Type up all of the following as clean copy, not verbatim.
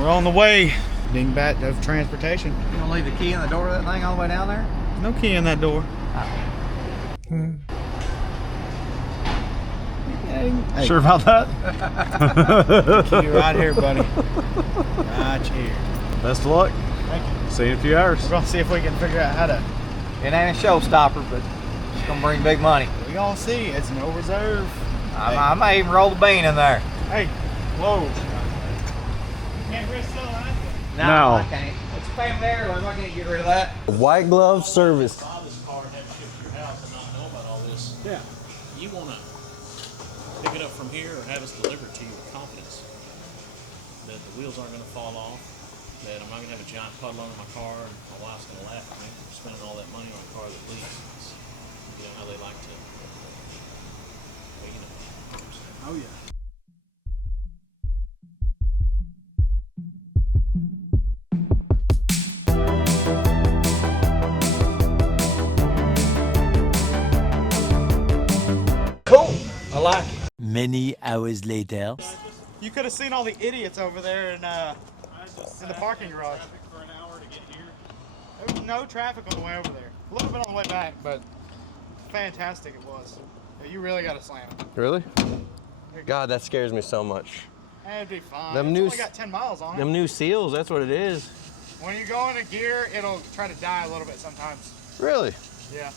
We're on the way. Dingbat of transportation. You gonna leave the key in the door of that thing all the way down there? No key in that door. Hey. Sure about that? Key right here, buddy. Right here. Best of luck. Thank you. See you in a few hours. We're gonna see if we can figure out how to. It ain't a showstopper, but it's gonna bring big money. We gonna see. It's no reserve. I might even roll the bean in there. Hey, whoa. Can't risk selling that? No. I can't. It's a family heirloom. I can't get rid of that. White glove service. Buy this car and have it shipped to your house and not know about all this. Yeah. You want to pick it up from here or have us deliver it to you with confidence that the wheels aren't going to fall off, that I'm not going to have a giant puddle under my car and my wife's going to laugh at me for spending all that money on a car that leaks. You know how they like to, well, you know. Oh, yeah. Cool. I like it. Many hours later. You could have seen all the idiots over there in the parking garage. For an hour to get here. There was no traffic on the way over there. A little bit on the way back, but fantastic it was. Yeah, you really got to slam it. Really? God, that scares me so much. It'd be fine. Them It's new only got 10 miles on it. Them new seals, that's what it is. When you go into gear, it'll try to die a little bit sometimes. Really? Yeah.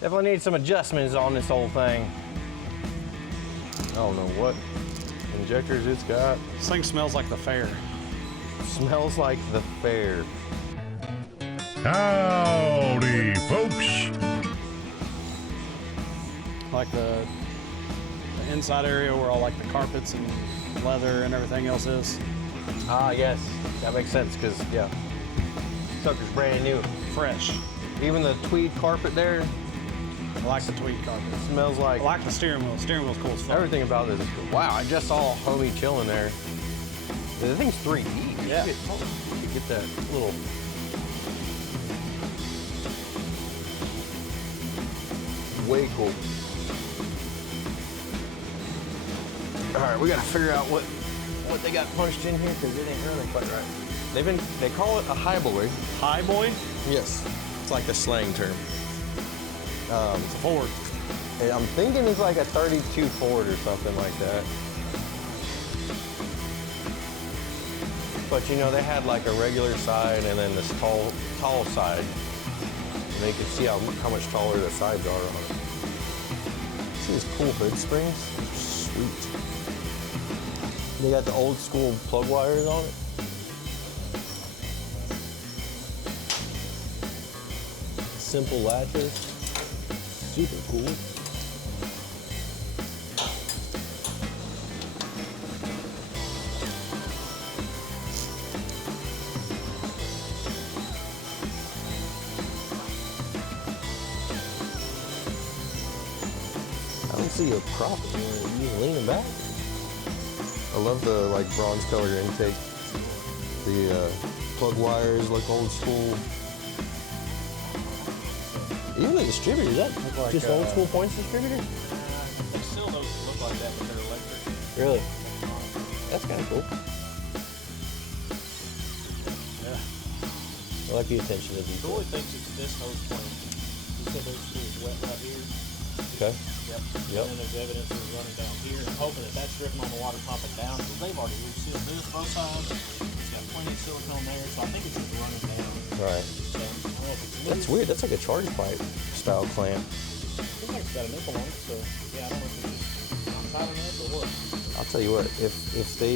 Definitely need some adjustments on this whole thing. I don't know what injectors it's got. This thing smells like the fair. Smells like the fair. Howdy, folks. Like the inside area where all like the carpets and leather and everything else is. Ah, yes, that makes sense because yeah, sucker's brand new, Fresh. Even the tweed carpet there I like the tweed carpet. smells like. I like the steering wheel. Steering wheel's cool as fuck. Everything about this is cool. Wow, I just saw homie chilling there. The thing's 3D. Yeah. You get that little. Way cool. All right, we gotta figure out what they got punched in here because it ain't running quite right. They call it a highboy. Highboy? Yes, it's like the slang term. It's a Ford. And I'm thinking it's like a 32 Ford or something like that. But you know, they had like a regular side and then this tall side. And they could see how much taller the sides are on it. See these cool hood springs? Sweet. They got the old school plug wires on it. Simple latches. Super cool. I don't see a prop anywhere. You leaning back. I love the like bronze color intake. The plug wires look old school. Even the distributor, is that like, just old school points distributor? They still don't look like that, but they're electric. Really? That's kind of cool. Yeah. I like the attention to detail. Troy thinks it's this hose point. He said those two is wet right here. Okay. Yep. Yep. And then there's evidence of it running down here. I'm hoping that that's dripping on the water pumping down because they've already resealed this both sides. It's got plenty of silicone there, so I think it's just running down. Right. So I don't know if it's That's weird. That's like a charge pipe style clamp. Seems like it's got a nipple on it, so yeah, I don't know if it's just not tight enough or what. I'll tell you what, if they,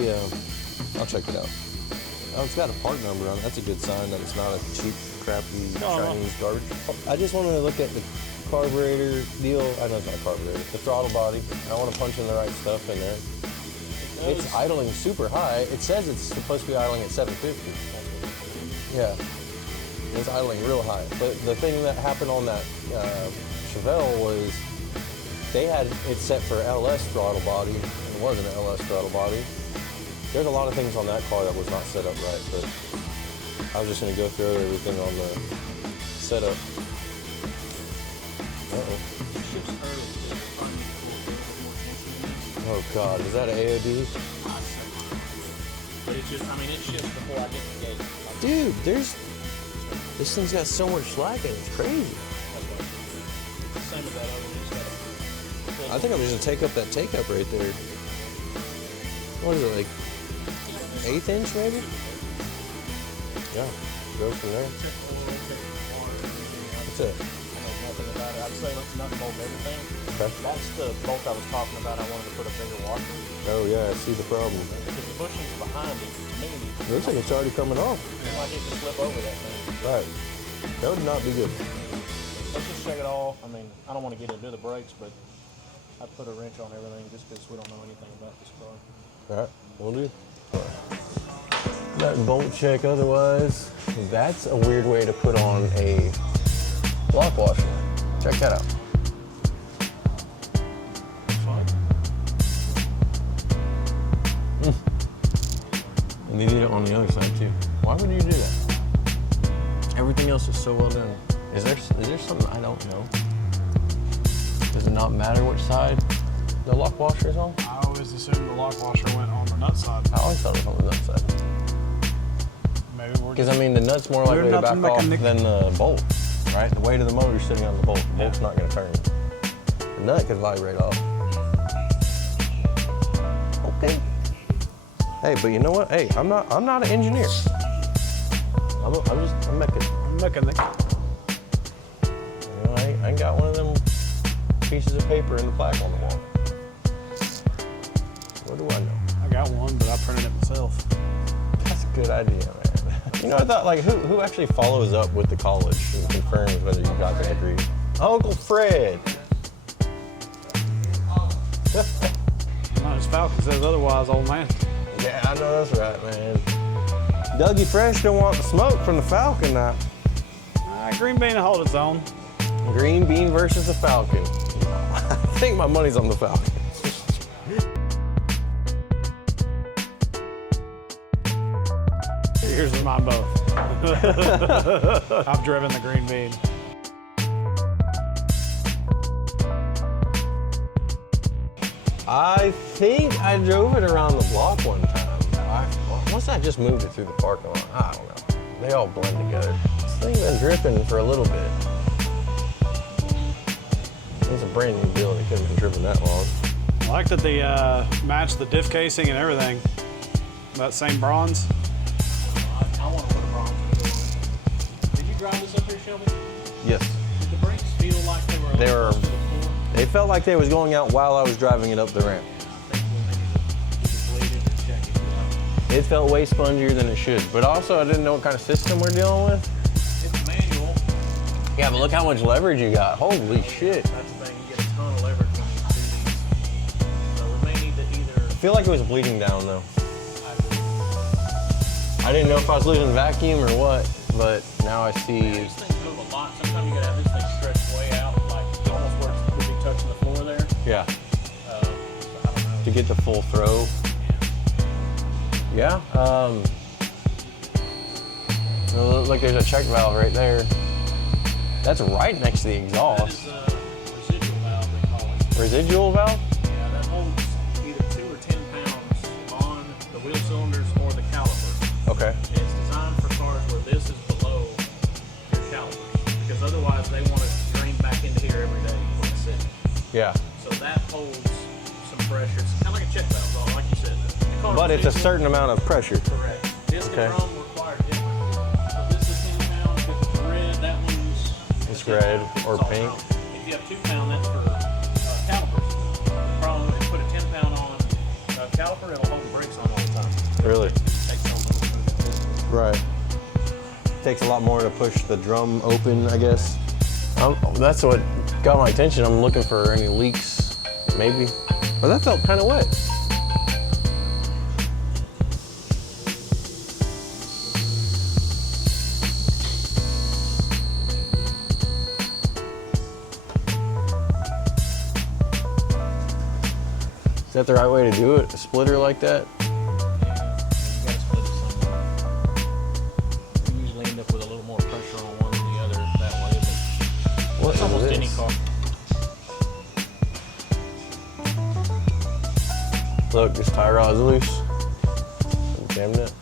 I'll check it out. Oh, it's got a part number on it. That's a good sign that it's not a cheap, crappy Chinese garbage. I just wanted to look at the carburetor deal. I know it's not a carburetor. The throttle body. I want to punch in the right stuff in there. It's idling super high. It says it's supposed to be idling at 750. Yeah. It's idling real high. But the thing that happened on that Chevelle was they had it set for LS throttle body. It wasn't an LS throttle body. There's a lot of things on that car that was not set up right, but I was just going to go through everything on the setup. Uh-oh. Oh God, is that an AOD? But it just, I mean, it shifts before I get to the gate. Dude, this thing's got so much slack in it, it's crazy. Same as that other one. I think I'm just gonna take up that take-up right there. What is it, like 1/8 inch maybe? Yeah, go from there. What's it? I know nothing about it. I'd say let's nut bolt everything. Okay. That's the bolt I was talking about. I wanted to put a bigger washer. Oh yeah, I see the problem. Because the bushing's behind it. To me, It looks like it's already coming off. it's like it could slip over that thing. Right. That would not be good. Let's just check it all. I mean, I don't want to get into the brakes, but I'd put a wrench on everything just because we don't know anything about this car. All right, we'll do. Nut and bolt check otherwise. That's a weird way to put on a lock washer. Check that out. And you need it on the other side too. Why would you do that? Everything else is so well done. Is there something I don't know? Does it not matter which side the lock washer is on? I always assumed the lock washer went on the nut side. I always thought it was on the nut side. Maybe we're Because just... I mean, the nut's more likely to back off than the bolt, right? The weight of the motor is sitting on the bolt. The bolt's not going to turn. The nut could vibrate off. Okay. Hey, but you know what? Hey, I'm not an engineer. I'm mechanic. You know, I ain't got one of them pieces of paper and the plaque on the wall. What do I know? I got one, but I printed it myself. That's a good idea, man. You know, I thought, like, who actually follows up with the college and confirms whether you got the degree? Uncle Fred. No, it's Falcon says otherwise, old man. Yeah, I know that's right, man. Dougie Fresh don't want the smoke from the Falcon now. Green Bean will hold its own. Green Bean versus the Falcon. I think my money's on the Falcon. Yours and mine both. I've driven the Green Bean. I think I drove it around the block one time. Once I just moved it through the parking lot, I don't know. They all blend together. This thing's been dripping for a little bit. It's a brand new build. It couldn't have been driven that long. I like that they match the diff casing and everything. That same bronze. drive this up here, Shelby? Yes. Did the brakes feel like they were a They little were- close to the floor? They felt like they was going out while I was driving it up the ramp. I think we'll maybe just bleed it and check if you like. It felt way spongier than it should, but also I didn't know what kind of system we're dealing with. It's manual. Yeah, but look how much leverage you got. Holy shit. That's the thing, you get a ton of leverage when you do these. So we may need to either. I feel like it was bleeding down though. I didn't know if I was losing vacuum or what, but now I see. These things move a lot. Sometimes you gotta have this thing stretched way out, like almost where it would be touching the floor there. Yeah, So I don't know. to get the full throw. Yeah. Look, there's a check valve right there. That's right next to the That exhaust. is a residual valve, they call it. Residual valve? Yeah, that holds either 2 or 10 pounds on the wheel cylinders or the caliper. Okay. And it's designed for cars where this is below your calipers, because otherwise they want to drain back into here every day when it's sitting. Yeah. So that holds some pressure. It's kind of like a check valve, like you said. The car But it's a residual- certain amount of pressure. Correct. Disc Okay. and drum require different. So this is 10 pounds, if it's red, that one's It's a 10 red pound. or It's all pink. drum. If you have 2 pound, that's for calipers. The problem is, put a 10 pound on a caliper, it'll hold the brakes on all the time. Really? It takes so little to do. Right. Takes a lot more to push the drum open, I guess. That's what got my attention. I'm looking for any leaks, maybe. But that felt kind of wet. Is that the right way to do it? A splitter like that? You gotta split it somewhere. You usually end up with a little more pressure on one than the other that way, but What it's almost is any this? car. Look, this tie rod's loose. I'm jamming it.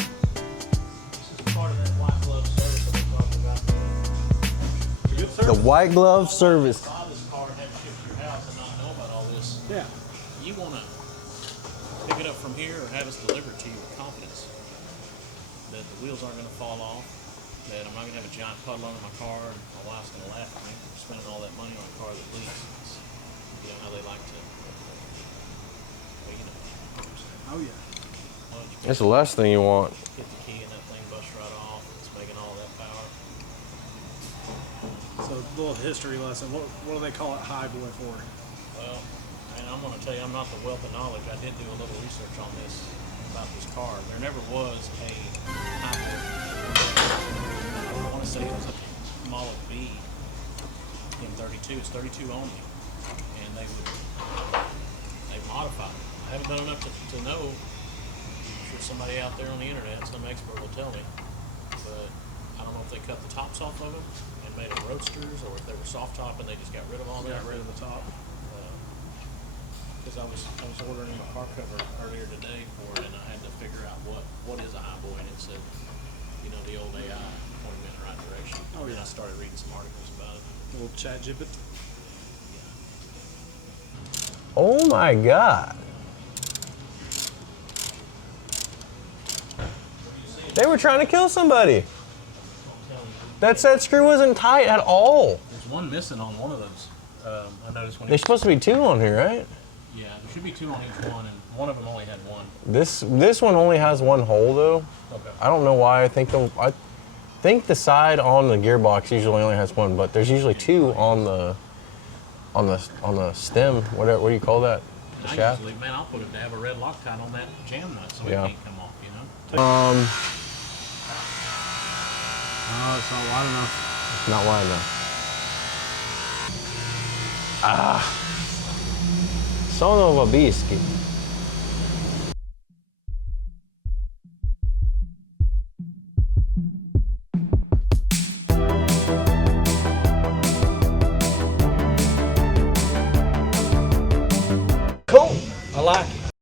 This is part of that white glove service that we're talking about. It's a good The service. white glove service. Buy this car and have it shipped to your house and not know about all this. Yeah. You want to pick it up from here or have us delivered to you with confidence that the wheels aren't going to fall off, that I'm not going to have a giant puddle under my car and my wife's going to laugh at me for spending all that money on a car that leaks. It's, you know how they like to, well, you know. Oh yeah. Well, you That's the last thing you want. hit the key and that thing busts right off. It's making all that power. So a little history lesson. What do they call it Highboy for? Well, and I'm going to tell you, I'm not the wealth of knowledge. I did do a little research on this, about this car. There never was a Highboy. I want to say it was a Model B in 32. It's 32 only. And they modified it. I haven't done enough to know. I'm sure somebody out there on the internet, some expert will tell me. But I don't know if they cut the tops off of them and made them roadsters, or if they were soft top and they just got rid of all that. Got rid of the top. Because I was ordering a car cover earlier today for it, and I had to figure out what is a Highboy, and it said, you know, the old AI pointing me in the right direction. Oh, And yeah. I started reading some articles about it. Little chat gibbet. Oh my God. They were trying to kill somebody. I'm telling you, That set screw wasn't tight at all. there's one missing on one of those. I noticed when There's supposed to be two on here, right? yeah, there should be 2 on each one, and one of them only had 1. This one only has one hole though. Okay. I don't know why. I think the side on the gearbox usually only has one, but there's usually 2 on the stem. What do you call that? The And I shaft. usually, man, I'll put a dab of red Loctite on that jam nut so Yeah. it can't come off, you know? Oh, it's not wide enough. Not wide enough. Sono Wabisky.